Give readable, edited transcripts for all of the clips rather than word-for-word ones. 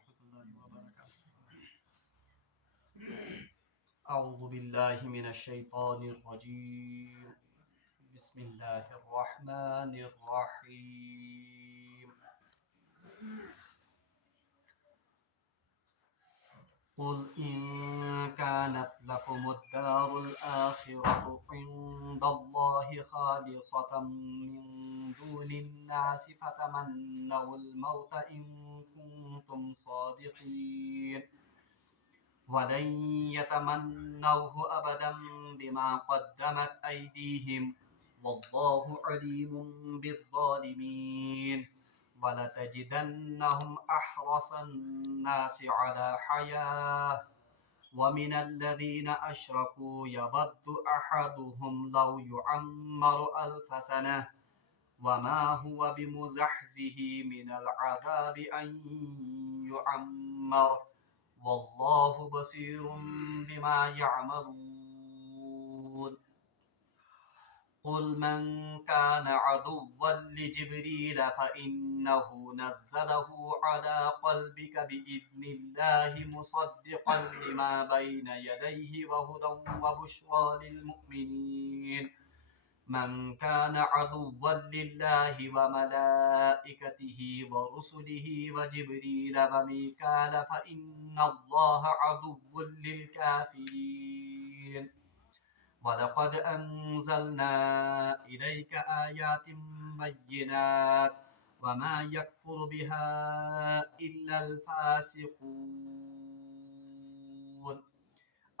ورحمة الله وبركاته. أعوذ بالله من الشيطان الرجيم. بسم الله الرحمن الرحيم. قل إن كانت لكم الدار الآخرة عند الله خالصة من دون الناس فتمنوا الموت إن كنتم صادقين ولن يتمنوه أبدا بما قدمت أيديهم والله عليم بالظالمين ولتجدنهم أحرص الناس على حياة ومن الذين أشركوا يود أحدهم لو يعمر 1000 سنة وما هو بمزحزحه من العذاب أن يعمر والله بصير بما يعملون. قل من كان عدوا لجبريل فإنه نزله على قلبك بإذن الله مصدقا لما بين يديه وهدى وبشرى للمؤمنين. من كان عدوا لله وملائكته ورسله وجبريل وميكال فإن الله عدو للكافرين. ولقد أنزلنا إليك آيات بينات وما يكفر بها إلا الفاسقون.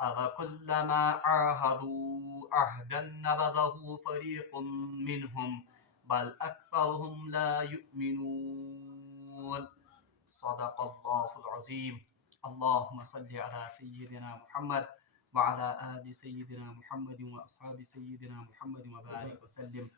أفكلما عاهدوا عهدا نبذه فريق منهم بل أكثرهم لا يؤمنون. صدق الله العظيم. اللهم صل على سيدنا محمد وعلى آل سيدنا محمد وأصحاب سيدنا محمد وبارك وسلم.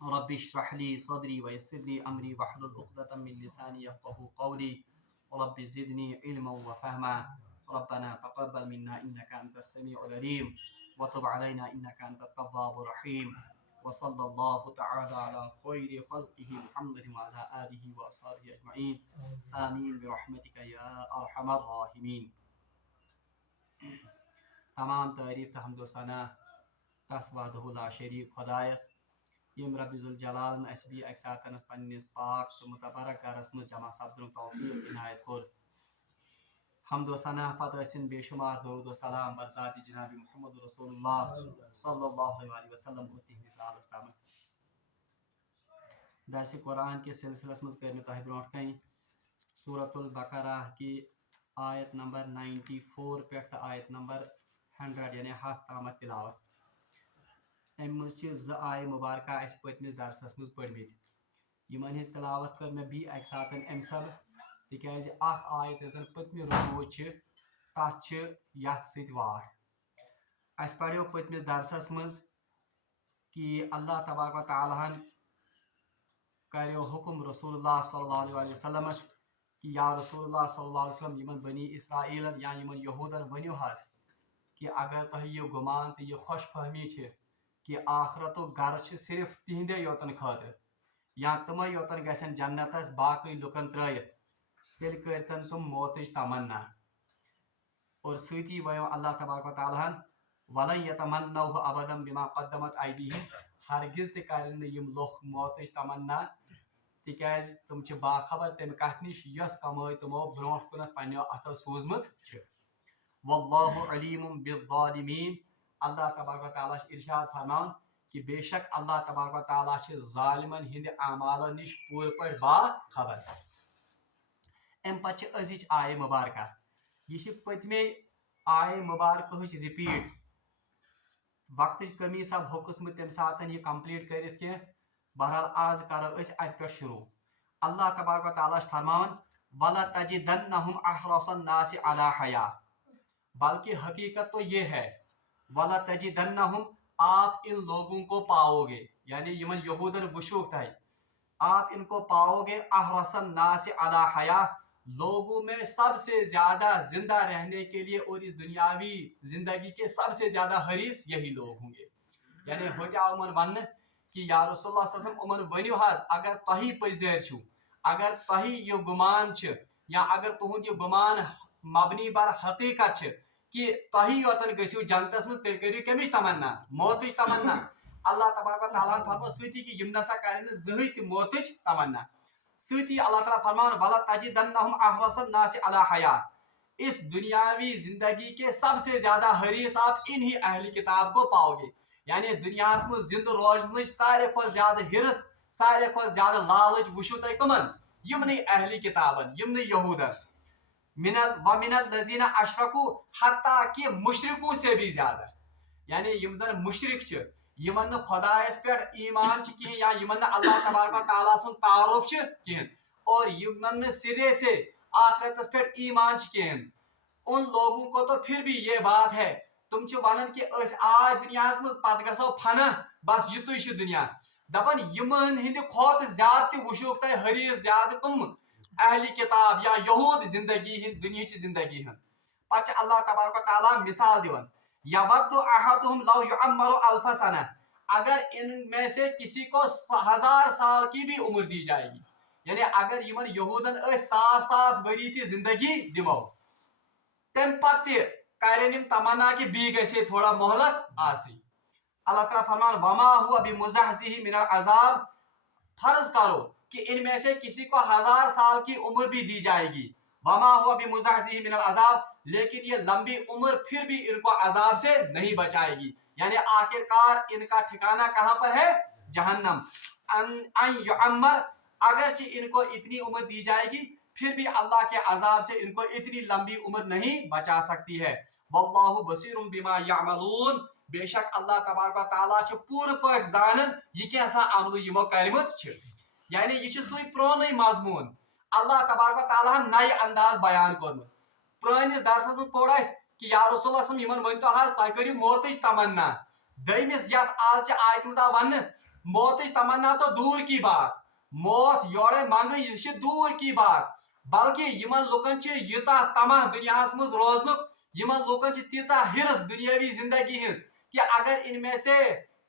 رب اشرح لي صدري ويسر لي أمري واحلل عقدة من لساني يفقهوا قولي. رب زدني علما وفهما. ربنا تقبل منا إنك أنت السميع العليم وتب علينا إنك أنت التواب الرحيم. وصلى الله تعالى على خير خلقه محمد وعلى آله وأصحابه أجمعين. آمين برحمتك يا أرحم الراحمين. تمام تعریف تو حمد و ثنا تس وحدہ لا شریک خدایس یم رب ذوالجلال اس بھی اکہ ساتنس پنس پاک تو متبرک گرس مز جمع سپدن توفیق عنایت کور. حمد و ثنا پتہ ٲسِن بے شمار درود و سلام بر ذات جناب محمد رسول اللہ صلی اللہ علیہ وسلم اور تہندس آلس تام. درس قرآن کے سلسلس مز کر میں تہ برونٹ کن سورۃ البقرہ کی آیت نمبر 94 پہ آیت نمبر 100 یعنی 100 تامت تلاوت. ام مز آیہ مبارکہ اس پتمس درسس مز پڑھمت یمن ہز تلاوت کر میں بھی اکہ ساتن ام سب تکیاز اخ آیت زن پتمہ رکوع تات یتھ ست وار. اس پڑھو پتمس درسس مز کہ اللہ تبارک و تعالیٰ ہن کریو حکم رسول اللہ صلی اللہ علیہ وسلم کہ یا رسول اللہ صلی اللہ علیہ وسلم یمن بنی اسرائیلن یا یمن یہودن ونیو حظ کہ اگر تہ یہ گمان تو یہ خوش فہمی کہ آخرت و گر صرف تہندے یوتن خاطر یا تمے یوتن گھن جنتس باقی لکن ترائت تیل کرتن تم موتج تمنا. اور ستی ونو اللہ تبارک و تعالیٰ ہن ولن یتمنوہ ابدا بما قدمت ایدیہم ہرگز تہ کرن یم لوگ موتج تمنا تکیاز تم باخبر تمہ کت نش یس کمائی تمو برونٹ کنت پنو اتھو سوزمز. واللہ علیم بالظالمین. اللہ تبارک و تعالیٰ ارشاد فرمان کہ بے شک اللہ تبارک و تعالیٰ ظالمن ہند اعمالو نش پور پہ باخبر. ام پتہ ازچ آیہ مبارکہ یہ پتمے آیہ مبارکہ رپیٹ وقت کمی سب ہوکس تمہ ساتن یہ کمپلیٹ کرت کی. بہرحال آز کرو اس ات پہ شروع. اللہ تبارک و تعالیٰ فرمان وَلَتَجِدَنَّهُمْ أَحْرَصَ النَّاسِ عَلَى حَيَاةٍ. بلکہ حقیقت تو یہ ہے وَلَتَجِدَنَّهُمْ آپ ان لوگوں کو پاؤ گے یعنی یمن یہودن وشوک تھا آپ ان کو پاؤ گے احرص الناس علی حیاۃ لوگوں میں سب سے زیادہ زندہ رہنے کے لیے اور اس دنیاوی زندگی کے سب سے زیادہ حریص یہی لوگ ہوں گے. یعنی ہوتا امن ون کہ یا رسول اللہ صلی اللہ علیہ وسلم امن ونیو حظ اگر تہی پزیر چھو اگر تہی یہ گمان یا اگر تہد یہ گمان مبنی بر حقیقت کہ تہی یوتن گژھو جنتس مز تیل کریو کمچ تمنا موتچ تمنا اللہ تبارک و تعالیٰ فرمو سۭتی کہ یم نسا کرن زہی تہ موتچ تمنا سۭتی اللہ تعالیٰ فرمان ولا تجدنہم احرص الناس علی حیات اس دنیاوی زندگی کے سب سے زیادہ حریص آپ انہی اہل کتاب کو پاؤ گے یعنی دنیا میں زند روزن سارے کھت زیادہ ہرس سارے کھت زیادہ لالچ وشو تھی کمن یمنی اہل کتابن یمنی یہودن ومن الذین اشرکوا حتیٰ کہ مشرکوں سے بھی زیادہ یعنی یم زن مشرک چھ یمن نہ خدایس پہ ایمان چھ کہین یا یمن نہ اللہ تبارک و تعالیٰ سن تعارف چھ کہین اور یمن نہ سرے سے آخرتس پہ ایمان چھ کہین ان لوگوں کو تو پھر بھی یہ بات ہے تم چھ ونان کہ اس آج دنیا مز پت گژھو فنا بس یتوی چھ دنیا دپن یمن ہند کھوت زیادہ تہ وشوک تہ حریص زیادہ کم اہل کتاب یا یہود زندگی ہند دنیا چہ زندگی ہند پتہ اللہ تبارک و تعالیٰ مثال دیون یود احدہم لو یعمر الف سنہ اگر ان میں سے کسی کو 1000 سال کی بھی عمر دی جائے گی یعنی اگر یمن یہودن 100 وری تہ زندگی دمو تم پتہ کرن تمنا کہ بی گژھے تھوڑا مہلت آسی اللہ تعالیٰ فرمان وما ہوا بمزحزح من العذاب فرض کرو کہ ان میں سے کسی کو 1000 سال کی عمر بھی دی جائے گی وما ہوا بمزحزح من العذاب لیکن یہ لمبی عمر پھر بھی ان کو عذاب سے نہیں بچائے گی یعنی آخر کار ان کا ٹھکانہ کہاں پر ہے جہنم ان یعمر اگرچہ ان کو اتنی عمر دی جائے گی پھر بھی اللہ کے عذاب سے ان کو اتنی لمبی عمر نہیں بچا سکتی ہے واللہ بصیر بما یعملون بے شک اللہ تبارک و تعالیٰ پور پاٹ زانن یہ کیسا عمل یمو کرمت یعنی یہ سوی پرونی مضمون اللہ تبارک و تعالیٰ نئے انداز بیان کورمت پرانس درسس من پوڑ اس کہ یا رسول اللہ یمن ونتو حظ تہ کریو موتچ تمنا دمس یت آج آیت مز آو ون موتچ تمنا تو دور کی بات موت یورے منگ یہ دور کی بات بلکہ یمن لوکن یوتہ تمہ دنیا مز روزن یمن لوکن تیژا ہرس دنیاوی زندگی ہز کہ اگر ان میں سے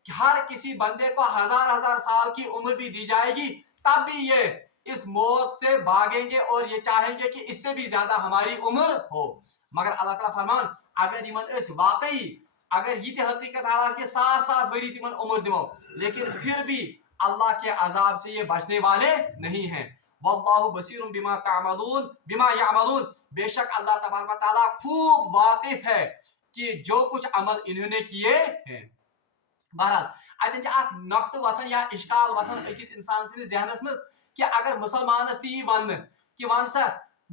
ہر کسی بندے کو 1000 سال کی عمر بھی دی جائے گی تب بھی یہ اس موت سے بھاگیں گے اور یہ چاہیں گے کہ اس سے بھی زیادہ ہماری عمر ہو مگر اللہ تعالیٰ فرمان اگر یمن اس واقعی اگر یہ حقیقت حالات کے 100 وری تمن عمر دمو لیکن پھر بھی اللہ کے عذاب سے یہ بچنے والے نہیں ہیں واللہ بصیر بما تعملون بما یعملون بے شک اللہ تبارک و تعالیٰ خوب واقف ہے کہ جو کچھ عمل انہوں نے کیے ہیں بہرحال اتن اخ نقطہ وتھان یا اشکال وسان اکس انسان سندس ذہنس مز کہ اگر مسلمانس تی ون کہ ون سا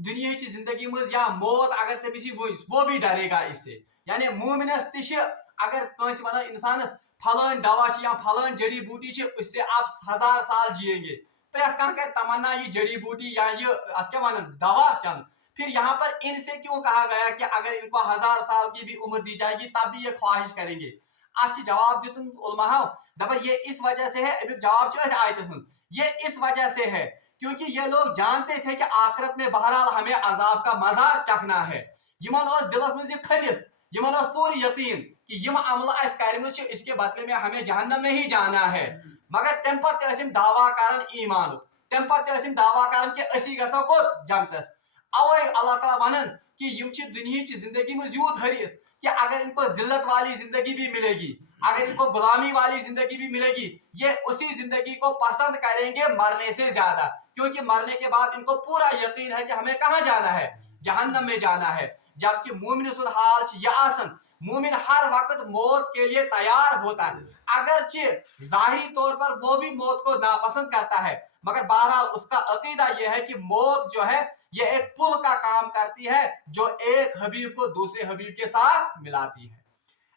دنیا کی زندگی مز یا موت اگر تمس وہ بھی ڈرے گا اس سے یعنی مومنس تش اگر کنس ون انسانس پھلان دوا یا پھلان جڑی بوٹی اس سے آپ 1000 سال جیئیں گے پریت کان کر تمنا یہ جڑی بوٹی یا یہ ات کیا ون دوا چند پھر یہاں پر ان سے کیوں کہا گیا کہ اگر ان کو 1000 سال کی بھی عمر دی جائے گی تب بھی یہ خواہش کریں گے اچھا جواب دیتن علماء دپا یہ اس وجہ سے ہے ابھی جواب چھ آیت من یہ اس وجہ سے ہے کیونکہ یہ لوگ جانتے تھے کہ آخرت میں بہرحال ہمیں عذاب کا مزہ چکھنا ہے یمن اس دلس میں یہ کھلت یمن اس پوری یقین کہ یم عمل اس کرمت اس کے بدلے میں ہمیں جہنم میں ہی جانا ہے مگر تم پتہ اسم دعویٰ کرن ایمان تم پتہ اسم دعویٰ کرن کہ اسی گژھو کوت جنتس اوے اللہ تعالیٰ ونن کہ یم دنیا کی زندگی میں یوت حریص کہ اگر ان کو ذلت والی زندگی بھی ملے گی اگر ان کو غلامی والی زندگی بھی ملے گی یہ اسی زندگی کو پسند کریں گے مرنے سے زیادہ کیونکہ مرنے کے بعد ان کو پورا یقین ہے کہ ہمیں کہاں جانا ہے جہنم میں جانا ہے جبکہ مومن سن حال یہ آسن مومن ہر وقت موت کے لیے تیار ہوتا ہے اگرچہ ظاہری طور پر وہ بھی موت کو ناپسند کرتا ہے مگر بہرحال اس کا عقیدہ یہ ہے کہ موت جو ہے یہ ایک پل کا کام کرتی ہے جو ایک حبیب کو دوسرے حبیب کے ساتھ ملاتی ہے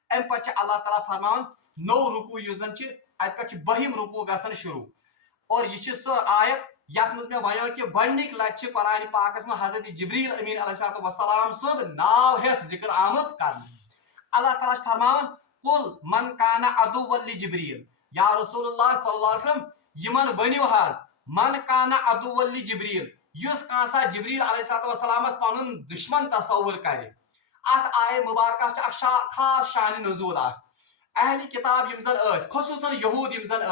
ام پچ اللہ تعالیٰ فرمان نو رکوع یوزن چھ ات پچ بہم رکوع گسن شروع اور یہ سو آیت یت مز میں ونیو کہ گۄڈنِک لٹہِ قرآن پاکس میں حضرت جبریل امین علیہ السلام سند ناو ہیت ذکر آمد کرنے اللہ تعالیٰ فرماون قل من کان عدوا لجبریل یا رسول اللہ صلی اللہ علیہ وسلم یمن ونیو حظ من کان عدوا لجبریل یس کانسا جبریل علیہ السلام پن دشمن تصور کرے ات آئے مبارکہ اخ خاص شان نزول اہل کتاب یم زن خصوصاً یہود یم زن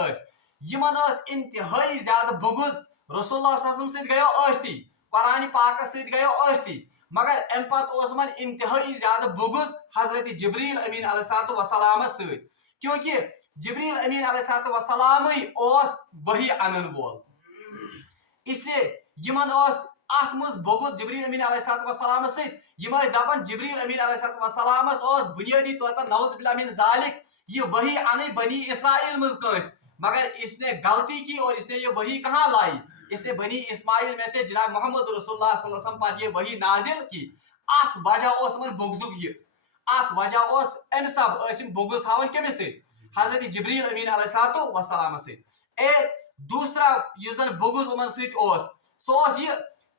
یمن انتہائی زیادہ بغض رسول اللہ صلی اللہ علیہ وسلم سۭتۍ گٔیو ٲستی قرآن پاک سۭتۍ گٔیو ٲستی مگر امہِ پتہٕ اوس یِمن انتہٲئی زیادٕ بغض حضرت جبریل امین علیہ الصلوۃ والسلامس سۭتۍ کیونکہ جبریل امین علیہ الصلوۃ والسلامٕے اوس وحی انن وول اس لیے یمن اوس اتھ منٛز بغض جبریل امین علیہ الصلوۃ والسلامس سۭتۍ یم ٲسۍ دپان جبریل امین علیہ الصلوۃ والسلامس اوس بنیادی طور پر نعوذ باللہ من ذالک یہ وحی انٕنۍ بنی اسرائیل منٛز کٲنٛسہِ مگر اس نے غلطی کی اور اس نے یہ وحی کہاں لائی اس نے بنی اسماعیل میں سے جناب محمد رسول اللہ صلی اللہ علیہ وسلم پر یہ وحی نازل کی اخ وجہ اوس یمن بغضُک یہ اخ وجہ اوس امہِ سب ٲسۍ یِم بغض تھاوان کٔمِس سۭتۍ حضرت جبریل امین علیہ الصلوۃ والسلامس سۭتۍ دوسرا یُس زن بغض یِمن سۭتۍ اوس سُہ اوس یہ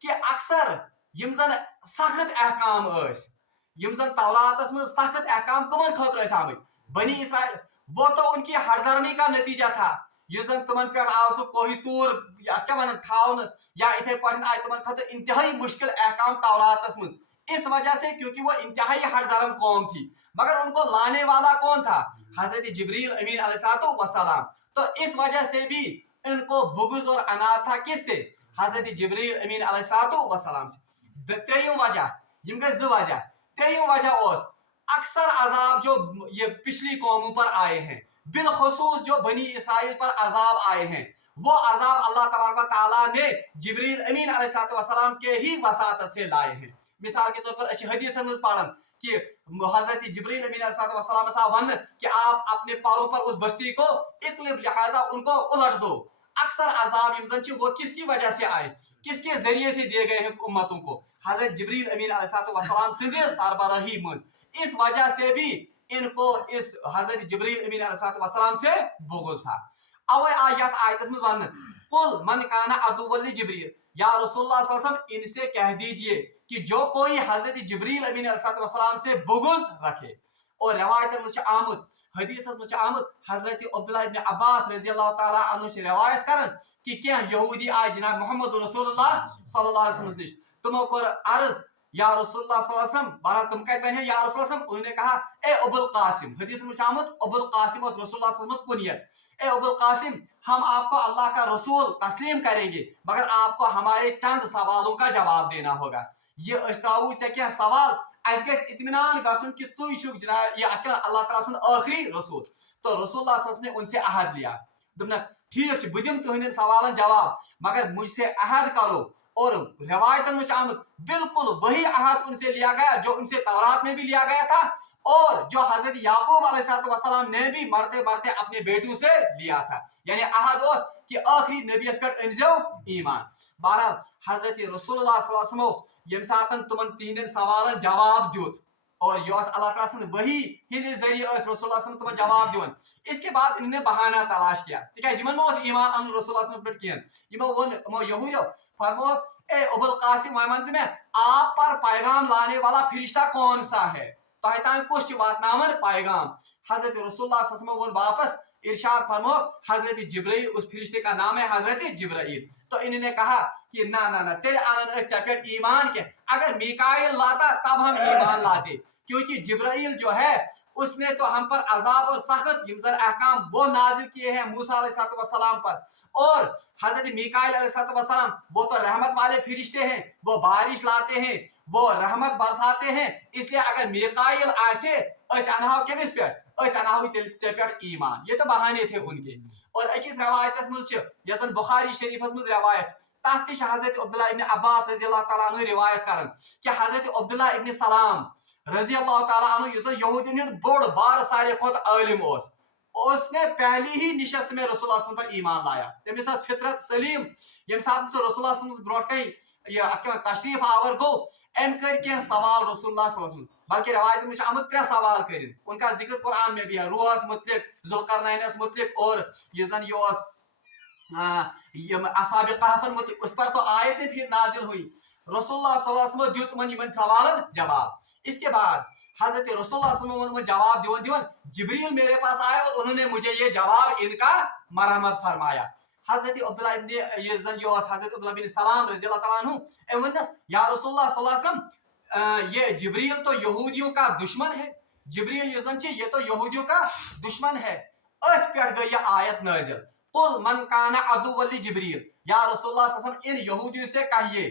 کہ اکثر یم زن سخت احکام ٲسۍ یم زن توراتس منٛز سخت احکام کمن خٲطرٕ ٲسۍ آمٕتۍ بنی اسرائیل وہ تو ان کی ہردرمی کا نتیجہ تھا یُس زن تمن پٮ۪ٹھ آو سُہ کوہِ طور یتھ کیاہ ونان تھاونہٕ یا اتھے پٲٹھۍ آیہِ تمن خٲطرٕ انتہائی مشکل احکام توراتس منٛز اس وجہ سے کیونکہ وہ انتہائی ہردرم قوم تھی مگر ان کو لانے والا کون تھا حضرت جبریل امین علیہ الصلوۃ والسلام تو اس وجہ سے بھی ان کو بغض اور عناد تھا کس سے حضرت جبریل امین علیہ الصلوۃ والسلام سے ترٛیٚیِم وجہ یم گٔے زٕ وجہ ترٛیٚیِم وجہ اوس اکثر عذاب جو یہ پچھلی قوموں پر آئے ہیں بالخصوص جو بنی اسرائیل پر عذاب آئے ہیں وہ عذاب اللہ تبارک و تعالیٰ نے جبریل امین علیہ الصلوۃ والسلام کے ہی وساطت سے لائے ہیں مثال کے طور پر اچھی حدیث میں پڑھن کہ حضرت جبریل امین علیہ الصلوۃ والسلام سے ون کہ آپ اپنے پاؤں پر اس بستی کو اقلب لہذا ان کو الٹ دو اکثر عذاب یم زن وہ کس کی وجہ سے آئے کس کے ذریعے سے دیے گئے ہیں امتوں کو حضرت جبریل امین علیہ الصلوۃ والسلام سندس سربراہی مز اس وجہ سے بھی ان کو اس حضرت جبریل امین علیہ الصلوۃ والسلام سے بغض تھا اوے آیات آیتس مز ون قل من کان عدوا لجبریل یا رسول اللہ صلی اللہ علیہ وسلم ان سے کہہ دیجئے کہ جو کوئی حضرت جبریل امین علیہ الصلوۃ والسلام سے بغض رکھے اور روایت مجھ آمد حدیث مجھ آمد حضرت عبداللہ ابن عباس رضی اللہ تعالیٰ عنہ سے روایت کرن کہ کیا یہودی آئے جناب محمد رسول اللہ صلی اللہ علیہ وسلم نش تمو کور عرض یا رسول اللہ صلی اللہ علیہ وسلم بارہ تم کہتے ہیں یا رسول اللہ صلی اللہ علیہ وسلم انہوں نے کہا اے ابو القاسم حدیث میں آمد ابو القاسم اور رسول اللہ صلی اللہ علیہ وسلم کنیت اے ابو القاسم ہم آپ کو اللہ کا رسول تسلیم کریں گے مگر آپ کو ہمارے چند سوالوں کا جواب دینا ہوگا یہ اشتاؤ کیا سوال اس گژھِ اطمینان گژھُن کہ ژٕ چھُکھ جناب یہ اللہ تعالیٰ سُنٛد آخری رسول تو رسول اللہ صلی اللہ علیہ وسلم نے ان سے عہد لیا دوٚپنکھ ٹھیک چھ بہٕ دِمہٕ تُہنٛدٮ۪ن سوالن جواب مگر مجھ سے عہد کرو اور روایتن میں آمد بالکل وہی عہد ان سے لیا گیا جو ان سے تورات میں بھی لیا گیا تھا اور جو حضرت یعقوب علیہ السلام نے بھی مرتے مرتے اپنے بیٹوں سے لیا تھا یعنی عہد اس کہ آخری نبیس پہ انزو ایمان بہرحال حضرت رسول اللہ صلی اللہ علیہ وسلم یم ساتن تمن تہندین سوالن جواب دیت اور یہ اللہ تعالیٰ سن وہی ہندے ذریعے رسول اللہ صلی اللہ علیہ وسلم تمن جواب دیون اس کے بعد انہوں نے بہانہ تلاش کیا تکیاز یمن ما ایمان ان رسول اللہ صلی اللہ علیہ وسلم پہ کین یمو ون یمو یہودیو فرمو اے ابو القاسم ونت میں آپ پر پیغام لانے والا فرشتہ کون سا ہے تہ تان کس واتناون پیغام حضرت رسول اللہ صلی اللہ علیہ وسلم ون واپس ارشاد فرمو حضرت جبرائیل اس فرشتے کا نام ہے حضرت جبرائیل تو انہوں نے کہا کہ نہ تیرے آنند اس چپیٹ ایمان کے اگر میکائیل لاتا تب ہم ایمان لاتے کیونکہ جبرائیل جو ہے اس نے تو ہم پر عذاب اور سخت یمزر احکام وہ نازل کیے ہیں موسیٰ علیہ السلام پر اور حضرت میکائیل علیہ السلام وہ تو رحمت والے فرشتے ہیں وہ بارش لاتے ہیں وہ رحمت برساتے ہیں اس لیے اگر میکائیل آسے اس انہاو کمس پہ اس انہاو تیل چپیٹ ایمان یہ تو بہانے تھے ان کے اور اکس روایت مز یزن بخاری شریف مز روایت تحت حضرت عبداللہ ابن عباس رضی اللہ تعالیٰ عنہ روایت کرن کہ حضرت عبداللہ ابن سلام رضی اللہ تعالیٰ عنہ یس یہودین ہند بوڑ بار سارے کھت عالم اس نے پہلی ہی نشست میں رسول اللہ صلی اللہ علیہ وسلم پر ایمان لایا تمس فطرت سلیم یم سات سہ رسول اللہ صلی اللہ علیہ وسلم برونٹ کئی یہ تشریف آور گو ام کر کی سوال رسول اللہ صلی اللہ علیہ وسلم بلکہ روایت میں آمد 3 سوال کریں ان کا ذکر قرآن میں بھی ہے روحس متعلق ذوالقرنینس متعلق اور یہ زن یہ اصحاب کہف متعلق اس پر تو آیتیں پھر نازل ہوئی رسول اللہ صلی اللہ علیہ وسلم دیت من سوالن جواب اس کے بعد حضرت رسول اللہ صلی اللہ علیہ وسلم جواب دیون جبریل میرے پاس آئے اور انہوں نے مجھے یہ جواب ان کا مرحمت فرمایا حضرت عبداللہ ابن یہ زن حضرت عبداللہ بن سلام رضی اللہ تعالیٰ عنہ ونس یا رسول اللہ صلی اللہ علیہ وسلم یہ جبریل تو یہودیوں کا دشمن ہے جبریل یہ زن یہ تو یہودیوں کا دشمن ہے ات پہ گئی یہ آیت نازل قل من کان عدوا لجبریل یا رسول اللہ صلی اللہ علیہ وسلم ان یہودیوں سے کہیے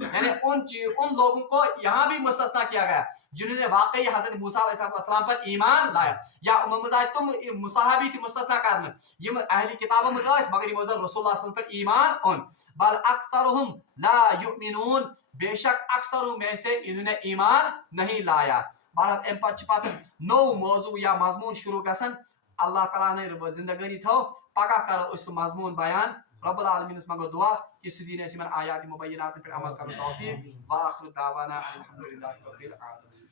یعنی ان لوگوں کو یہاں بھی مستثنا کیا گیا جنہوں نے واقعی حضرت موسیٰ علیہ السلام پر ایمان لایا یا تم مصحابی تھی مستثنا کرنا یم اہلی کتابوں مز مگر یم رسول اللہ صلی اللہ علیہ وسلم پر ایمان ان بل اکثرهم لا یؤمنون بے شک اکثروں میں سے انہوں نے ایمان نہیں لایا. بہرحال ام پتہ نو موضوع یا مضمون شروع گژھان اللہ تعالیٰ نے زندگانی تھو پگہ کرو اس مضمون بیان. رب العالمین مگو دعا کہ سہ دین اس آیات مبینات پر عمل کرو توفیق. واخر دعوانا الحمد للہ رب العالمین.